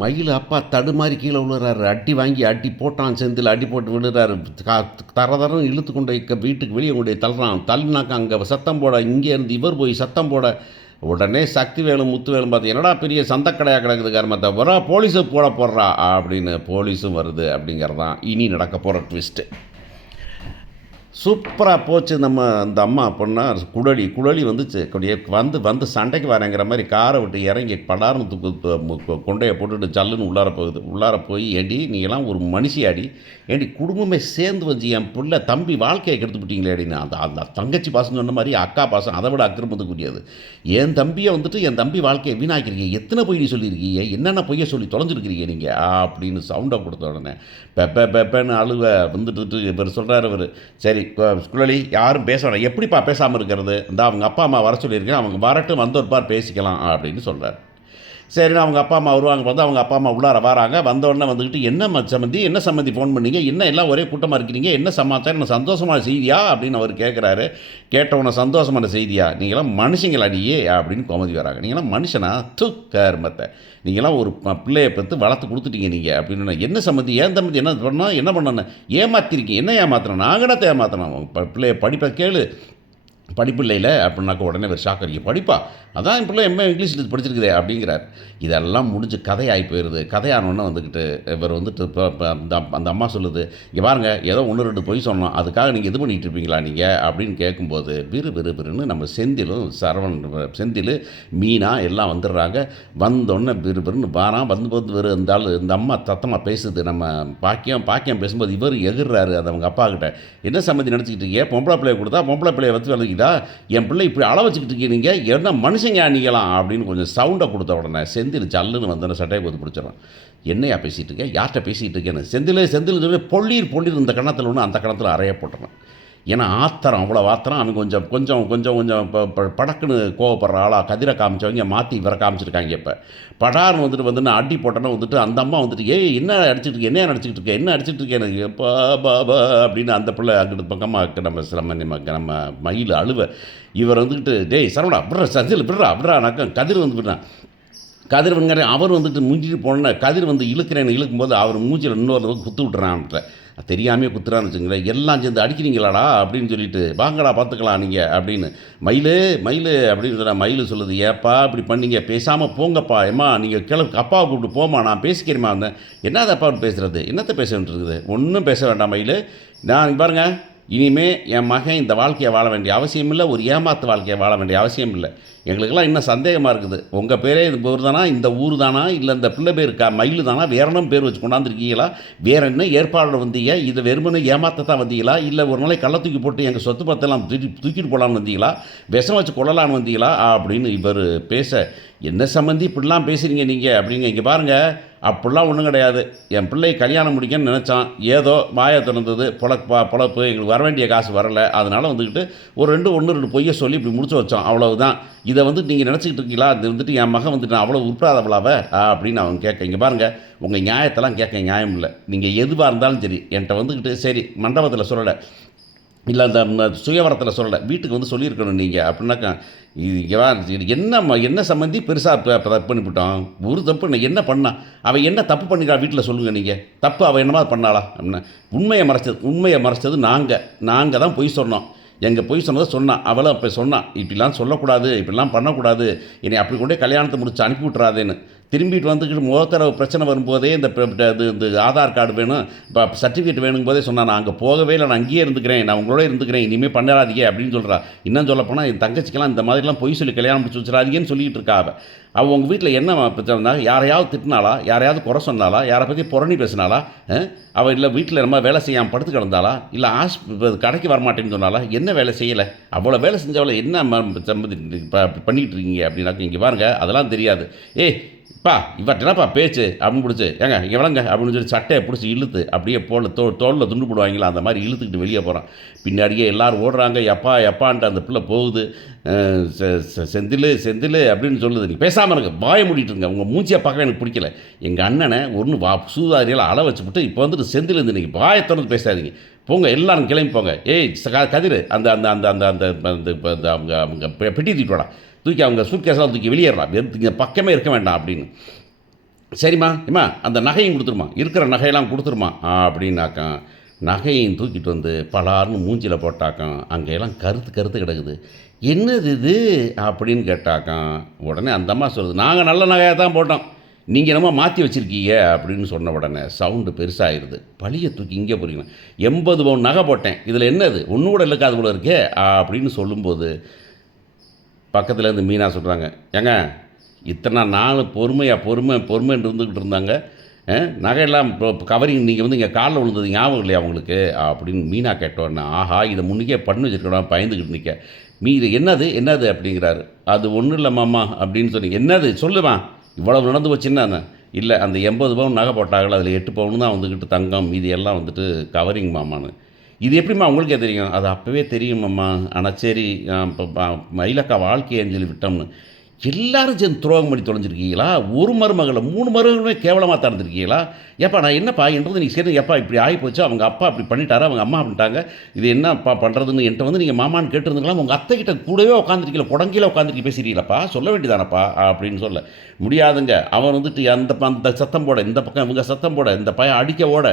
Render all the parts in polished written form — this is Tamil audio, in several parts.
மயில் அப்பா தடுமாறி கீழே விழுறாரு. அடி வாங்கி அடி போட்டான், செந்தில் அடி போட்டு விழுறாரு. தர தரன்னு இழுத்து கொண்டு போய் வீட்டுக்கு வெளியே கொண்டு போய் தள்ளுறான். தள்ளினாக்கா அங்கே சத்தம் போட, இங்கேருந்து இவர் போய் சத்தம் போட, உடனே சக்திவேலும் முத்துவேலும் பார்த்து, என்னடா பெரிய சந்தக்கடையாக கிடக்குது கருமத்தை, வரா போலீஸு போடுறா அப்படின்னு. போலீஸும் வருது அப்படிங்கிறதான் இனி நடக்க போகிற ட்விஸ்ட்டு. சூப்பராக போச்சு. நம்ம அந்த அம்மா அப்படின்னா குழலி வந்துச்சு. வந்து சண்டைக்கு வரேங்கிற மாதிரி காரை விட்டு இறங்கி படார்னு கொண்டையை போட்டுட்டு ஜல்லுன்னு உள்ளார போகுது. உள்ளார போய் ஏண்டி நீங்களாம் ஒரு மனுஷியாடி, ஏண்டி குடும்பமே சேர்ந்து வச்சு என் பிள்ளை தம்பி வாழ்க்கையை கெடுத்து விட்டீங்களே அப்படின்னு. அந்த அந்த தங்கச்சி பாசம் சொன்ன மாதிரி அக்கா பாசம் அதை விட அக்கிரமத்துக்குரியது. என் தம்பியை வந்துட்டு என் தம்பி வாழ்க்கையை வீணாக்கிறீங்க, எத்தனை பொய் சொல்லியிருக்கீங்க, என்னென்ன பொய்யை சொல்லி தொலைஞ்சிருக்கிறீங்க நீங்கள் அப்படின்னு சவுண்டை கொடுத்த உடனே பெப்பேன்னு அழுவ வந்துட்டு இவர் சொல்கிறார். இவர் சரி குழலி யாரும் பேச வேணாம், எப்படிப்பா பேசாமல் இருக்கிறது, இந்த அவங்க அப்பா அம்மா வர சொல்லியிருக்கேன், அவங்க வரட்டும் வந்து ஒரு பார் பேசிக்கலாம் அப்படின்னு சொல்கிறார். சரின்னு அவங்க அப்பா அம்மா வருவாங்க. பார்த்து அவங்க அப்பா அம்மா உள்ளார வராங்க. வந்தோடனே வந்துக்கிட்டு என்ன சம்மந்தி என்ன சம்மந்தி ஃபோன் பண்ணீங்க, என்ன எல்லாம் ஒரே கூட்டமாக இருக்கிறீங்க, என்ன சமாச்சாரம், என்ன சந்தோஷமான செய்தியா அப்படின்னு அவர் கேட்குறாரு. கேட்டவன சந்தோஷமான செய்தியா, நீங்களாம் மனுஷங்களா நீயே அப்படின்னு கோமதி வராங்க. நீங்களாம் மனுஷனா கருமத்தை, நீங்களாம் ஒரு பிள்ளையை பார்த்து வளர்த்து கொடுத்துட்டீங்க நீங்கள் அப்படின்னு. என்ன சம்மந்தி ஏன் தம்பி என்ன பண்ணணும், ஏமாத்திருக்கீங்க, என்ன ஏமாத்தினோம், நாங்கள்தான் ஏமாத்தினோம், பிள்ளைய படிப்பை கேளு, படிப்பு இல்லைல்ல அப்படின்னாக்க உடனே ஒரு ஷாக் அடிக்க, படிப்பா அதான் என் பிள்ளை எம்ஏ இங்கிலீஷ் படிச்சிருக்குதே அப்படிங்கிறார். இதெல்லாம் முடிஞ்சு கதையாகி போயிடுது. கதையானோடனே வந்துக்கிட்டு இவர் வந்துட்டு இப்போ அந்த அம்மா சொல்லுது, இங்கே பாருங்க ஏதோ 1-2 பொய் சொன்னோம், அதுக்காக நீங்கள் இது பண்ணிகிட்டு இருப்பீங்களா நீங்கள் அப்படின்னு கேட்கும்போது விறுன்னு நம்ம செந்தில் மீனா எல்லாம் வந்துடுறாங்க. வந்தோடனே விறுன்னு வாரான். வந்து இந்த அம்மா தத்தமாக பேசுது. நம்ம பாக்கியம் பேசும்போது இவர் எகிர்றாரு அது அவங்க அப்பா கிட்ட. என்ன சம்மதி நினச்சிக்கிட்டு இருக்கீங்க, பொம்பளை பிள்ளைய கொடுத்தா பொம்பளை பிள்ளைய வச்சு விளக்கிட்டா, என் பிள்ளை இப்படி அள வச்சுக்கிட்டு இருக்கீங்க, என்ன மனுஷங்க அணிக்கலாம் அப்படின்னு கொஞ்சம் சவுண்டை கொடுத்த உடனே செந்தில் ஜல்லுன்னு வந்து சட்டையை போது பிடிச்சிடறான். என்னையா பேசிகிட்டு இருக்கேன், யார்கிட்ட பேசிகிட்டு இருக்கேன்னு. செந்தில் பொள்ளீர் இந்த கணத்தில் ஒன்று அந்த கணத்தில் அறைய போட்டுறான். ஏன்னா ஆத்திரம், அவ்வளோ ஆத்திரம். அவன் கொஞ்சம் படக்குன்னு கோவப்படுற ஆளாக கதிரை காமிச்சவங்க மாற்றி இவரை காமிச்சிருக்காங்க. இப்போ படார்னு வந்துட்டு நான் அடி போட்டோன்னா வந்துட்டு அந்த அம்மா வந்துட்டு என்ன அடிச்சிட்டு இருக்கேன், என்ன அடிச்சிட்டு இருக்கேன் எனக்கு எப்பா பாபா அப்படின்னு அந்த பிள்ளை அங்கிட்டு பக்கமாக நம்ம மயில் அழுவ. இவர் வந்துக்கிட்டு டேய் சரவணா விட்றா, சசில் விட்றானாக்க கதிர் வந்து விடுறான். கதிர் வந்துங்க அவர் வந்துட்டு மூஞ்சிட்டு போன கதிர் வந்து இழுக்கும்போது அவர் மூஞ்சில் இன்னொரு குத்து விட்டுறான்ட்ட. தெரியாமே குத்துறான்னு வச்சுங்களேன். எல்லாம் சேர்ந்து அடிக்கிறீங்களாடா அப்படின்னு சொல்லிட்டு, வாங்கடா பார்த்துக்கலாம் நீங்கள் அப்படின்னு. மயில் அப்படின்னு சொன்னால் மயில் சொல்லுது, ஏப்பா இப்படி பண்ணீங்க, பேசாமல் போங்கப்பா, ஏம்மா நீங்கள் அப்பாவை கூப்பிட்டு போமா, நான் பேசிக்கிறேம்மா வந்தேன். என்னது அப்பா பேசுகிறது, என்னத்தை பேச வேண்டியிருக்குது, ஒன்றும் பேச வேண்டாம் மயில். நான் பாருங்கள், இனிமே என் மகன் இந்த வாழ்க்கையை வாழ வேண்டிய அவசியம் இல்லை, ஒரு ஏமாத்து வாழ்க்கையை வாழ வேண்டிய அவசியம் இல்லை. எங்களுக்கெல்லாம் இன்னும் சந்தேகமாக இருக்குது, உங்கள் பேரே இது ஊர் தானா, இந்த ஊர் தானா, இல்லை இந்த பிள்ளை பேர் மயில் தானா, வேற என்ன பேர் வச்சு கொண்டாந்துருக்கீங்களா, வேறு என்ன ஏற்பாடு வந்தீங்க, இதை வெறுமனே ஏமாற்றத்தான் வந்தீங்களா, இல்லை ஒரு நாளைக்கு கள்ள தூக்கி போட்டு எங்கள் சொத்து பத்தெல்லாம் தூக்கிட்டு போகலான்னு வந்தீங்களா, விஷம் வச்சு கொள்ளலான்னு வந்தீங்களா அப்படின்னு இவர் பேச, என்ன சம்மந்தி இப்படிலாம் பேசுகிறீங்க நீங்கள் அப்படிங்க. இங்கே பாருங்கள், அப்படிலாம் ஒன்றும் கிடையாது. என் பிள்ளை கல்யாணம் முடிக்கணும்னு நினச்சான், ஏதோ வாயை திறந்தது, பொழப்பு எங்களுக்கு வர வேண்டிய காசு வரலை, அதனால் வந்துக்கிட்டு ஒரு 2 பொய்யை சொல்லி இப்படி முடிச்சு வச்சோம், அவ்வளவுதான். இதை வந்துட்டு நீங்கள் நினச்சிக்கிட்டு இருக்கீங்களா, அது வந்துட்டு என் மகன் வந்துட்டு அவ்வளோ உருப்படாதவளாவ அப்படின்னு அவன் கேட்க. இங்கே பாருங்கள், உங்கள் நியாயத்தெல்லாம் கேட்க நியாயம் இல்லை. நீங்கள் எதுவாக இருந்தாலும் சரி என்கிட்ட வந்துக்கிட்டு, சரி மண்டபத்தில் சொல்லலை, இல்லை அந்த சுயவரத்தில் சொல்லலை, வீட்டுக்கு வந்து சொல்லியிருக்கணும் நீங்கள் அப்படின்னாக்கா, இது என்ன சம்மந்தி பெருசாக தப்பு பண்ணிவிட்டோம், ஒரு தப்பு என்ன பண்ணா, அவள் என்ன தப்பு பண்ணிக்கா வீட்டில் சொல்லுங்கள் நீங்கள், தப்பு அவள் என்னமா பண்ணாளா அப்படின்னா. உண்மையை மறைச்சது நாங்கள் தான் பொய் சொன்னோம், எங்கள் பொய் சொன்னதை சொன்னான், அவளை அப்போ சொன்னான், இப்படிலாம் சொல்லக்கூடாது, இப்படிலாம் பண்ணக்கூடாது, என்னை அப்படி கொண்டே கல்யாணத்தை முடிச்சு அனுப்பி விட்றாதேன்னு. திரும்பிட்டு வந்துக்கிட்டு முதல் பிரச்சனை வரும்போதே இந்த ஆதார் கார்டு வேணும், இப்போ சர்டிஃபிகேட் வேணும் போதே சொன்னான், நான் அங்கே போகவே இல்லை, நான் அங்கேயே இருந்துக்கிறேன், நான் உங்களோட இருந்துக்கிறேன், இனிமேல் பண்ணாதீங்க அப்படின்னு சொல்கிறா. இன்னும் சொல்லப்போனால் என் தங்கச்சிக்கெல்லாம் இந்த மாதிரிலாம் பொய் சொல்லி கல்யாணம் முடிச்சு வச்சிடாதீங்கன்னு சொல்லிகிட்டு இருக்கா. அவள் உங்கள் வீட்டில் என்ன பிரச்சனை, யாரையாவது திட்டினாலா, யாரையாவது குறை சொன்னாலா, யாரை பற்றி புரணி பேசினாலா, அவள் இல்லை வீட்டில் நம்ம வேலை செய்யாமல் படுத்து கிடந்தாளா, இல்லை கடைக்கு வரமாட்டேன்னு சொன்னாலா, என்ன வேலை செய்யலை, அவ்வளோ வேலை செஞ்சவளை என்ன பண்ணிக்கிட்டு இருக்கீங்க அப்படின்னாக்க. இங்கே பாருங்கள், அதெல்லாம் தெரியாது, இவட்டப்பா பேச்சு அப்படின்னு பிடிச்சி ஏங்க இங்கே விளங்க அப்படின்னு சொல்லி சட்டையை பிடிச்சி இழுத்து அப்படியே தோளில் துண்டு போடுவாங்களா, அந்த மாதிரி இழுத்துக்கிட்டு வெளியே போகிறான். பின்னாடியே எல்லோரும் ஓடுறாங்க, எப்பான்ட்டு அந்த பிள்ளை போகுது. செந்தில் அப்படின்னு சொல்லுது, நீ பேசாமல் இருங்க, வாய மூடிட்டுருங்க, உங்கள் மூச்சியை பார்க்க எனக்கு பிடிக்கல, எங்கள் அண்ணனை சூதாரியால் அள வச்சுவிட்டு இப்போ வந்துட்டு செந்தில் இருந்து இன்றைக்கி வாயை திறந்து பேசாதீங்க, போங்க எல்லாரும் கிளம்பி போங்க, கதிர் அந்த அந்த அந்த அந்த அந்த அவங்க பெட்டி தூக்கிட்டு தூக்கி அவங்க சூட்கேஸெல்லாம் தூக்கி வெளியேறலாம், பக்கமே இருக்க வேண்டாம் அப்படின்னு. சரிம்மா, எம்மா அந்த நகையும் குடுத்துரும்மா. இருக்கிற நகையெல்லாம் குடுத்துரும்மா அப்படின்னாக்காம். நகையும் தூக்கிட்டு வந்து பலார்ன்னு மூஞ்சில போட்டாக்காம். அங்கெல்லாம் கருத்து கருத்து கிடக்குது. "என்னது இது?" அப்படின்னு கேட்டாக்காம். உடனே அந்த அம்மா சொல்லுது, "நாங்க நல்ல நகையா தான் போட்டோம். நீங்க என்னமோ மாத்தி வச்சிருக்கீங்க" அப்படின்னு சொன்ன உடனே சவுண்டு பெருசாயிருது. பழிய தூக்கி இங்க போடுறீங்களா? 80 பவுன் நகை போட்டேன். இதில என்னது? ஒண்ணு கூட இழுக்காது போல இருக்கே அப்படின்னு சொல்லும்போது, பக்கத்துல இருந்து மீனா சொல்றாங்க, "ஏங்க இத்தனை நாள் பொறுமைன்னு இருந்துக்கிட்டு இருந்தாங்க. நகையெல்லாம் இப்போ கவரிங் நீங்கள் வந்து இங்கே காலில் விழுந்தது ஞாபகம் இல்லையா உங்களுக்கு?" அப்படின்னு மீனா கேட்டோன்னே, ஆஹா இதை முன்னுக்கே பண்ணி வச்சுருக்கணும் பயந்துக்கிட்டு நிற்க. இது என்னது என்னது அப்படிங்கிறாரு. "அது ஒன்றும் இல்லை மாமா" அப்படின்னு சொன்னீங்க. "என்னது சொல்லுமா, இவ்வளவு நடந்து போச்சுன்னா?" "இல்லை அந்த 80 பவுன் நகை போட்டாங்களே அதில் 8 பவுன் தான் வந்துக்கிட்டு தங்கம், மீதி எல்லாம் வந்துட்டு கவரிங் மாமான்னு." "இது எப்படிம்மா உங்களுக்கே தெரியும்?" "அது அப்போவே தெரியும் மாமா, ஆனால் சரி இப்போ மயிலக்கா வாழ்க்கையேன்னு சொல்லி விட்டோம்னு." எல்லாரும் சேர்ந்து துரோகம் பண்ணி தொலைஞ்சிருக்கீங்களா? ஒரு மருமகள 3 மருமகளுமே கேவலமா தான் இருந்திருக்கீங்களா? ஏப்பா நான் என்னப்பா என்றது நீ சரி எப்பா இப்படி ஆயிப்போச்சு, அவங்க அப்பா அப்படி பண்ணிட்டாரு, அவங்க அம்மா பண்ணிட்டாங்க. இது என்னப்பா பண்றதுன்னு என்ட்ட வந்து நீங்க மாமான்னு கேட்டிருந்துக்கலாம். உங்க அத்தை கிட்ட கூடவே உட்காந்துருக்கீல, குடங்கீழ உட்காந்துட்டு பேசுறீங்களப்பா, சொல்ல வேண்டியதானப்பா அப்படின்னு சொல்ல. முடியாதுங்க. அவன் வந்துட்டு அந்த சத்தம் போட, இந்த பக்கம் இவங்க சத்தம் போட, இந்த பையன் அடிக்க ஓட,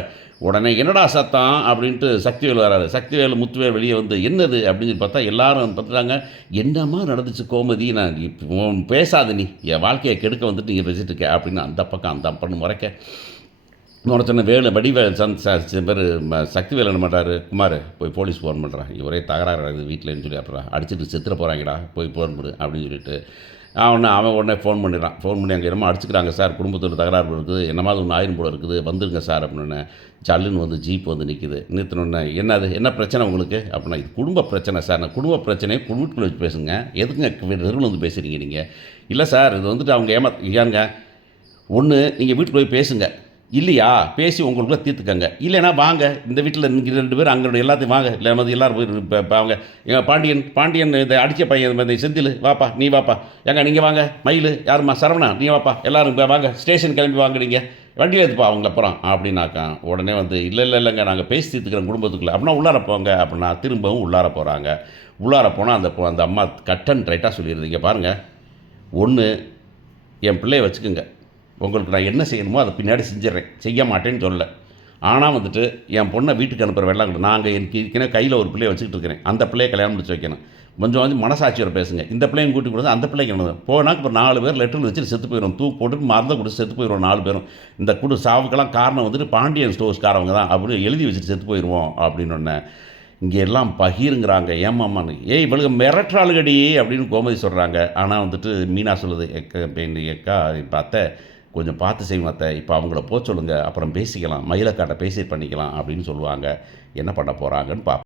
உடனே என்னடா சத்தம் அப்படின்ட்டு சக்திவேல் வராரு. சக்திவேல், முத்துவேல் வெளியே வந்து என்னது அப்படின்னு சொல்லி பார்த்தா எல்லாரும் பார்த்துட்டாங்க. என்னம்மா நடந்துச்சு கோமதி, நான் பேசாத நீ என் வாழ்க்கையை கெடுக்க வந்துட்டு நீங்கள் பேசிட்டு இருக்க அப்படின்னு அந்த பக்கம் அந்த பண்ணு முறைக்க முறைச்சோன்ன வடிவேல் பேர் சக்திவேல் என்ன பண்ணுறாரு, குமார் போய் போலீஸ் ஃபோன் பண்ணுறான், ஒரே தகராறு இருக்குது வீட்டிலன்னு சொல்லி அப்புறம் அடிச்சுட்டு செத்துற போகிறாங்கடா போய் ஃபோன் பண்ணு அப்படின்னு சொல்லிட்டு அவன் உடனே ஃபோன் பண்ணிடுறான். ஃபோன் பண்ணி அங்கே என்னமோ அடிச்சுக்கிறாங்க சார், குடும்பத்தோட தகராறு இருக்குது, என்னமாவது ஒன்று ஆயிரம் போல இருக்குது, வந்துருங்க சார் அப்படின்னு. ஜல்லுன்னு வந்து ஜீப் வந்து நிற்கிது. நிறுத்தினோடனே என்னது என்ன பிரச்சனை உங்களுக்கு அப்படின்னா, இது குடும்ப பிரச்சனை சார். நான் குடும்ப பிரச்சனையை வீட்டுக்குள்ளே வச்சு பேசுங்க, எதுக்குங்க தெருவில் வந்து பேசுகிறீங்க நீங்கள்? இல்லை சார் இது வந்துட்டு அவங்க ஏங்க ஒன்று நீங்கள் வீட்டுக்கு போய் பேசுங்க, இல்லையா பேசி உங்களுக்குள்ள தீர்த்துக்கங்க, இல்லைன்னா வாங்க இந்த வீட்டில் இன்றைக்கி 2 பேர் அங்கே எல்லாத்தையும் வாங்க, இல்லை மாதிரி எல்லோரும் போய் இப்போ அவங்க எங்கள் பாண்டியன் இந்த அடித்த பையன் இந்த செந்தில் வாப்பா, நீ வாப்பா, ஏங்க நீங்கள் வாங்க, மயில் யாரும்மா சரவணா நீ வாப்பா, எல்லோரும் வாங்க ஸ்டேஷன் கிளம்பி வாங்க, நீங்கள் வண்டியில் எடுத்துப்பா அவங்கள அப்புறம் அப்படின்னாக்கா. உடனே வந்து இல்லைங்க நாங்கள் பேசி தீர்த்துக்கிறோம் குடும்பத்துக்குள்ளே அப்படின்னா உள்ளார போங்க அப்படின்னா திரும்பவும் உள்ளார போகிறாங்க. உள்ளார போனால் அந்த அம்மா கட் அண்ட் ரைட்டாக சொல்லிடுறீங்க பாருங்கள், ஒன்று என் பிள்ளைய வச்சுக்கோங்க, உங்களுக்கு நான் என்ன செய்யணுமோ அதை பின்னாடி செஞ்சிடறேன், செய்ய மாட்டேன்னு சொல்லலை. ஆனால் வந்துட்டு என் பொண்ணை வீட்டுக்கு அனுப்புகிற வெள்ளம் நாங்கள் எனக்கு ஏற்கனவே கையில் ஒரு பிள்ளையை வச்சுக்கிட்டு இருக்கிறேன், அந்த பிள்ளையை கல்யாணம் முடிச்சு வைக்கணும். கொஞ்சம் மனசாட்சியோட பேசுங்க, இந்த பிள்ளையும் கூட்டி கொடுத்து அந்த பிள்ளைக்கு என்ன போனால் இப்போ 4 பேர் லெட்டரில் வச்சுட்டு செத்து போயிடும், தூக்கு போட்டு மறந்து கொடுத்து செத்து போயிடுவோம் 4 பேரும். இந்த சாவுக்கெல்லாம் காரணம் வந்துட்டு பாண்டியன் ஸ்டோர்ஸ்காரவங்க தான் அப்படி எழுதி வச்சுட்டு செத்து போயிடுவோம் அப்படின்னு ஒன்று. இங்கே எல்லாம் பகீருங்கிறாங்க ஏமாமான்னு. ஏய் இவளுக்கு மிரட்டுறாளுகடி அப்படின்னு கோமதி சொல்கிறாங்க. ஆனால் வந்துட்டு மீனா சொல்லுது, எக்கா இப்போ அத்தை கொஞ்சம் பார்த்து செய்வோம் அத்தை, இப்போ அவங்கள போக சொல்லுங்கள், அப்புறம் பேசிக்கலாம், மயிலக்காட்ட பேசி பண்ணிக்கலாம் அப்படின்னு சொல்லுவாங்க. என்ன பண்ண போகிறாங்கன்னு பார்ப்போம்.